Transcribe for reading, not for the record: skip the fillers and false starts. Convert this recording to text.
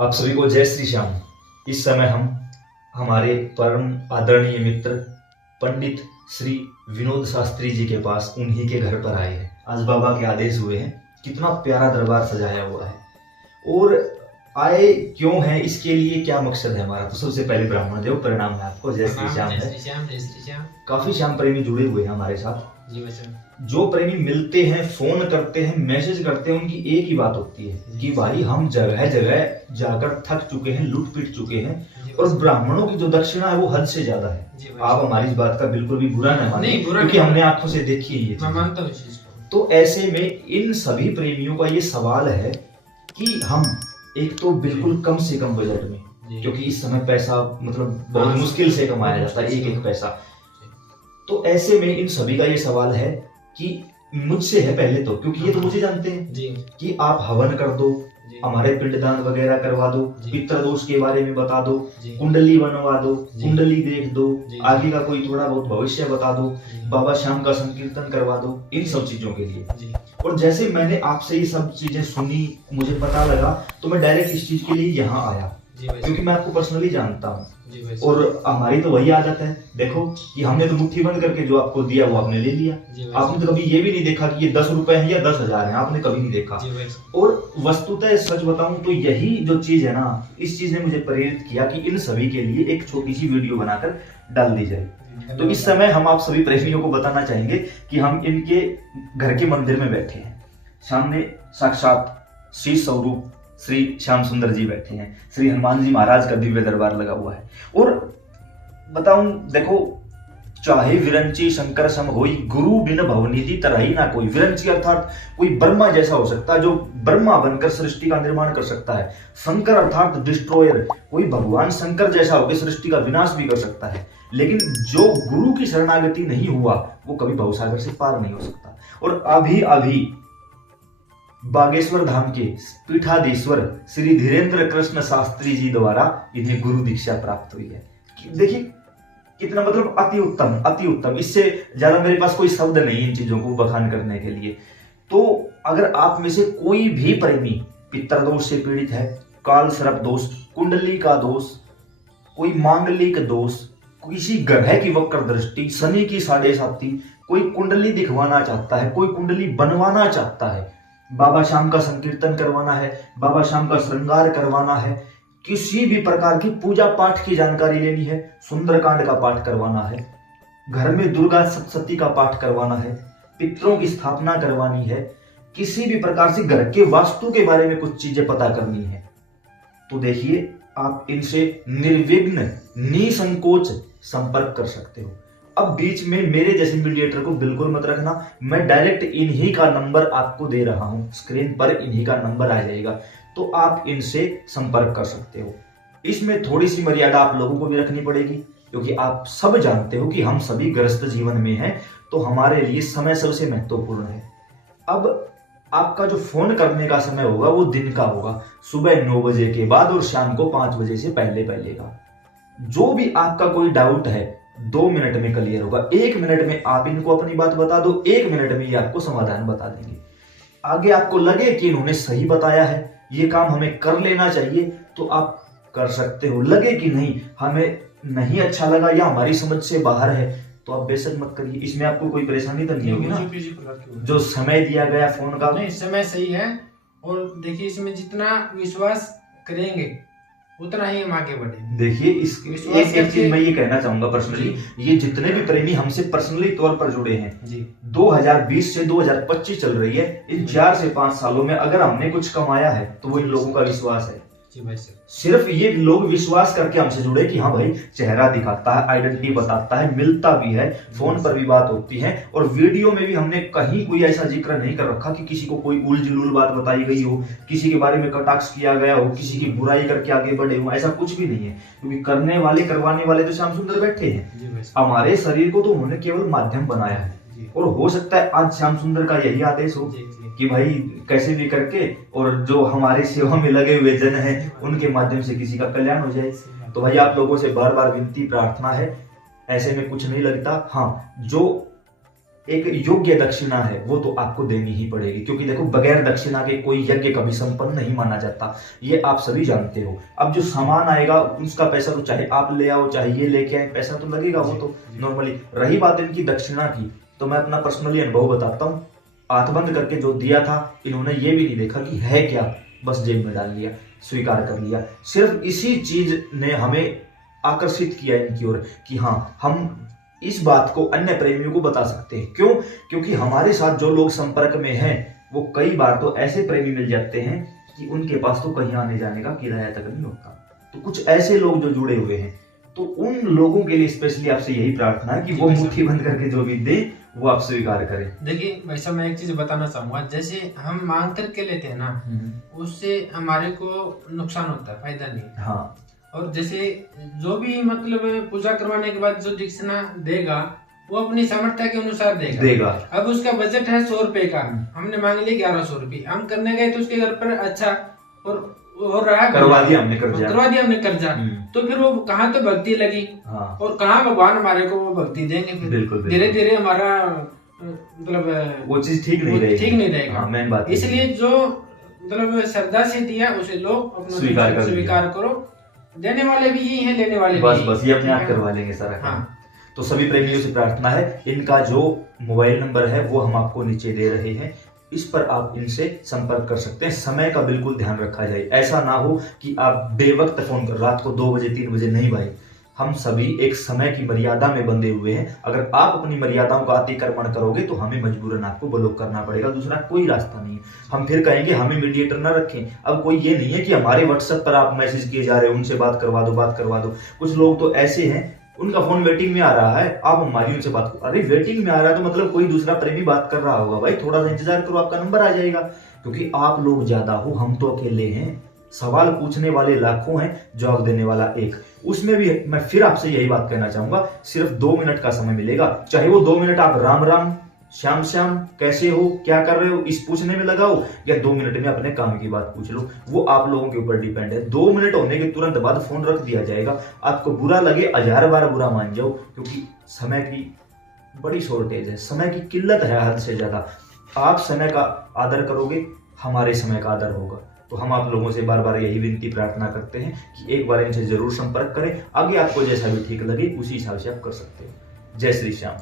आप सभी को जय श्री श्याम। इस समय हम हमारे परम आदरणीय मित्र पंडित श्री विनोद शास्त्री जी के पास उन्हीं के घर पर आए हैं। आज बाबा के आदेश हुए हैं। कितना प्यारा दरबार सजाया हुआ है और आए क्यों है, इसके लिए क्या मकसद है हमारा। तो सबसे पहले ब्राह्मण देव प्रणाम है आपको। जय श्री श्याम है। काफी श्याम प्रेमी जुड़े हुए हैं हमारे साथ। जी वैसे जो प्रेमी मिलते हैं, फोन करते हैं, मैसेज करते हैं, उनकी एक ही बात होती है कि भाई हम जगह जगह जाकर थक चुके हैं, लूट पीट चुके हैं और ब्राह्मणों की जो दक्षिणा है वो हद से ज्यादा है। आप हमारी इस बात का बिल्कुल भी बुरा न माने, क्योंकि हमने आंखों से देखी है ये चीज। मैं मानता हूं इस चीज को। तो ऐसे में इन सभी प्रेमियों का ये सवाल है कि हम एक तो बिल्कुल कम से कम बजट में, क्योंकि इस समय पैसा मतलब बहुत मुश्किल से कमाया जाता है, एक एक पैसा। तो ऐसे में इन सभी का ये सवाल है कि मुझसे है पहले तो, क्योंकि ये तो मुझे जानते हैं जी कि आप हवन कर दो, हमारे पिंडदान वगैरह करवा दो, पितृ दोष के बारे में बता दो, कुंडली बनवा दो, कुंडली देख दो, आगे का कोई थोड़ा बहुत भविष्य बता दो, बाबा श्याम का संकीर्तन करवा दो, इन सब चीजों के लिए। और जैसे मैंने आपसे ये सब चीजें सुनी, मुझे पता लगा, तो मैं डायरेक्ट इस चीज के लिए यहाँ आया, क्योंकि मैं आपको पर्सनली जानता हूँ। और हमारी तो वही आदत है, देखो कि हमने तो मुट्ठी बंद करके जो आपको दिया वो आपने ले लिया। आपने तो कभी ये भी नहीं देखा कि ये 10 रुपए है या 10,000 है, आपने कभी नहीं देखा। और वस्तुतः सच बताऊं तो यही जो चीज है ना, इस चीज ने मुझे प्रेरित किया कि इन सभी के लिए एक छोटी सी वीडियो बनाकर डाल दी जाए। तो इस समय हम आप सभी प्रेमियों को बताना चाहेंगे कि हम इनके घर के मंदिर में बैठे हैं। सामने साक्षात श्री स्वरूप श्री श्याम सुंदर जी बैठे हैं, श्री हनुमान जी महाराज का दिव्य दरबार लगा हुआ है। और बताऊं, देखो, चाहे विरंची शंकर सम होई, गुरु बिन भवनिधि तरही ना कोई। विरंची अर्थात कोई ब्रह्मा जैसा हो सकता है, जो ब्रह्मा बनकर सृष्टि का निर्माण कर सकता है। शंकर अर्थात डिस्ट्रॉयर, कोई भगवान शंकर जैसा होकर सृष्टि का विनाश भी कर सकता है। लेकिन जो गुरु की शरणागति नहीं हुआ वो कभी भवसागर से पार नहीं हो सकता। और अभी अभी बागेश्वर धाम के पीठाधीश्वर श्री धीरेन्द्र कृष्ण शास्त्री जी द्वारा इन्हें गुरु दीक्षा प्राप्त हुई है। देखिए कितना मतलब अति उत्तम, अति उत्तम। इससे ज्यादा मेरे पास कोई शब्द नहीं इन चीजों को बखान करने के लिए। तो अगर आप में से कोई भी प्रेमी पितृदोष से पीड़ित है, काल सर्प दोष, कुंडली का दोष, कोई मांगलिक दोष, किसी ग्रह की वक्र दृष्टि, शनि की साढ़े साती, कोई कुंडली दिखवाना चाहता है, कोई कुंडली बनवाना चाहता है, बाबा श्याम का संकीर्तन करवाना है, बाबा श्याम का श्रृंगार करवाना है, किसी भी प्रकार की पूजा पाठ की जानकारी लेनी है, सुंदरकांड का पाठ करवाना है, घर में दुर्गा सप्तशती का पाठ करवाना है, पितरों की स्थापना करवानी है, किसी भी प्रकार से घर के वास्तु के बारे में कुछ चीजें पता करनी है, तो देखिए आप इनसे निर्विघ्न निसंकोच संपर्क कर सकते हो। अब बीच में मेरे जैसे मीडिएटर को बिल्कुल मत रखना। मैं डायरेक्ट इन्हीं का नंबर आपको दे रहा हूं, स्क्रीन पर इन्हीं का नंबर आ जाएगा, तो आप इनसे संपर्क कर सकते हो। इसमें थोड़ी सी मर्यादा आप लोगों को भी रखनी पड़ेगी, क्योंकि आप सब जानते हो कि हम सभी ग्रस्त जीवन में हैं, तो हमारे लिए समय सबसे महत्वपूर्ण है। अब आपका जो फोन करने का समय होगा वो दिन का होगा, सुबह 9 बजे के बाद और शाम को 5 बजे से पहले पहले का। जो भी आपका कोई डाउट है 2 मिनट में क्लियर होगा। 1 मिनट में आप इनको अपनी बात बता दो, 1 मिनट में ये आपको समाधान बता देंगे। आगे आपको लगे कि इन्होंने सही बताया है, ये काम हमें कर लेना चाहिए, तो आप कर सकते हो। लगे कि नहीं, हमें नहीं अच्छा लगा या हमारी समझ से बाहर है, तो आप बेशक मत करिए। इसमें आपको कोई परेशानी तो नहीं होगी ना। जो समय दिया गया फोन का, नहीं समय सही है। और देखिए इसमें जितना विश्वास करेंगे उतना ही हम आगे बढ़ेंगे। देखिए एक चीज मैं ये कहना चाहूंगा पर्सनली, ये जितने भी प्रेमी हमसे पर्सनली तौर पर जुड़े हैं जी, 2020 से 2025 चल रही है, इन 4 से 5 सालों में अगर हमने कुछ कमाया है तो वो इन लोगों का विश्वास है। सिर्फ ये लोग विश्वास करके हमसे जुड़े कि हाँ भाई चेहरा दिखाता है, आइडेंटिटी बताता है, मिलता भी है, फोन पर भी बात होती है, और वीडियो में भी हमने कहीं कोई ऐसा जिक्र नहीं कर रखा कि किसी को कोई उल जुलूल बात बताई गई हो, किसी के बारे में कटाक्ष किया गया हो, किसी की बुराई करके आगे बढ़े हो, ऐसा कुछ भी नहीं है। क्योंकि करने वाले करवाने वाले तो श्याम सुंदर बैठे हैं। हमारे शरीर को तो उन्होंने केवल माध्यम बनाया है, और हो सकता है आज श्याम सुंदर का यही आदेश हो कि भाई कैसे भी करके, और जो हमारे सेवा में लगे हुए जन हैं उनके माध्यम से किसी का कल्याण हो जाए। तो भाई आप लोगों से बार बार विनती प्रार्थना है, ऐसे में कुछ नहीं लगता। हाँ, जो एक योग्य दक्षिणा है वो तो आपको देनी ही पड़ेगी, क्योंकि देखो बगैर दक्षिणा के कोई यज्ञ कभी संपन्न नहीं माना जाता, ये आप सभी जानते हो। अब जो सामान आएगा उसका पैसा तो चाहे आप ले आओ चाहे ये लेके आए, पैसा तो लगेगा, वो तो नॉर्मली। रही बात इनकी दक्षिणा की, तो मैं अपना पर्सनली अनुभव बताता हूँ। आंख बंद करके जो दिया था, इन्होंने ये भी नहीं देखा कि है क्या, बस जेब में डाल लिया, स्वीकार कर लिया। सिर्फ इसी चीज ने हमें आकर्षित किया इनकी ओर कि हाँ, हम इस बात को अन्य प्रेमियों को बता सकते हैं। क्यों? क्योंकि हमारे साथ जो लोग संपर्क में हैं वो कई बार तो ऐसे प्रेमी मिल जाते हैं कि उनके पास तो कहीं आने जाने का किराया तक नहीं होता। तो कुछ ऐसे लोग जो जुड़े हुए हैं, तो उन लोगों के लिए स्पेशली आपसे यही प्रार्थना है कि वो मुट्ठी बंद करके जो भी दे वो आप स्वीकार करें। देखिए वैसा मैं एक चीज बताना चाहूंगा, जैसे हम मांग करके लेते हैं ना, उससे हमारे को नुकसान होता है, फायदा नहीं। हाँ। और जैसे जो भी मतलब पूजा करवाने के बाद जो दक्षिणा देगा वो अपनी सामर्थ्य के अनुसार देगा। अब उसका बजट है 100 रुपए का, हमने मांग लिया 1100 रुपए, हम करने गए तो उसके घर पर अच्छा और रहा, करवा दिया हमने कर्जा, तो फिर वो कहाँ तो भक्ति लगी। हाँ। और कहाँ भगवान हमारे को वो भक्ति देंगे, फिर धीरे धीरे हमारा मतलब वो चीज ठीक नहीं रहेगा। मेन बात इसलिए जो मतलब श्रद्धा से दिया उसे लोग अपना स्वीकार करो। देने वाले भी यही हैं, लेने वाले बस ये अपने आप करवा लेंगे सारा काम। तो सभी प्रेमियों से प्रार्थना है, इनका जो मोबाइल नंबर है वो हम आपको नीचे दे रहे हैं, इस पर आप इनसे संपर्क कर सकते हैं। समय का बिल्कुल ध्यान रखा जाए, ऐसा ना हो कि आप बेवक्त फोन कर, रात को 2 बजे 3 बजे नहीं भाई। हम सभी एक समय की मर्यादा में बंधे हुए हैं, अगर आप अपनी मर्यादाओं का अतिक्रमण करोगे तो हमें मजबूरन आपको ब्लॉक करना पड़ेगा, दूसरा कोई रास्ता नहीं है। हम फिर कहेंगे हमें मीडिएटर ना रखें। अब कोई ये नहीं है कि हमारे व्हाट्सएप पर आप मैसेज किए जा रहे हो, उनसे बात करवा दो। कुछ लोग तो ऐसे हैं, उनका फोन वेटिंग में आ रहा है, आप हमारी उनसे बात करो। अरे वेटिंग में आ रहा है तो मतलब कोई दूसरा प्रेमी बात कर रहा होगा, भाई थोड़ा सा इंतजार करो, आपका नंबर आ जाएगा। क्योंकि आप लोग ज्यादा हो, हम तो अकेले हैं। सवाल पूछने वाले लाखों हैं, जवाब देने वाला एक। उसमें भी मैं फिर आपसे यही बात कहना चाहूंगा, सिर्फ 2 मिनट का समय मिलेगा, चाहे वो 2 मिनट आप राम राम श्याम श्याम कैसे हो क्या कर रहे हो इस पूछने में लगाओ, या 2 मिनट में अपने काम की बात पूछ लो, वो आप लोगों के ऊपर डिपेंड है। 2 मिनट होने के तुरंत बाद फोन रख दिया जाएगा। आपको बुरा लगे 1000 बार बुरा मान जाओ, क्योंकि समय की बड़ी शॉर्टेज है, समय की किल्लत है हद से ज्यादा। आप समय का आदर करोगे, हमारे समय का आदर होगा। तो हम आप लोगों से बार बार यही विनती प्रार्थना करते हैं कि एक बार इनसे जरूर संपर्क करें। आगे आपको जैसा भी ठीक लगे उसी हिसाब से आप कर सकते हैं। जय श्री श्याम।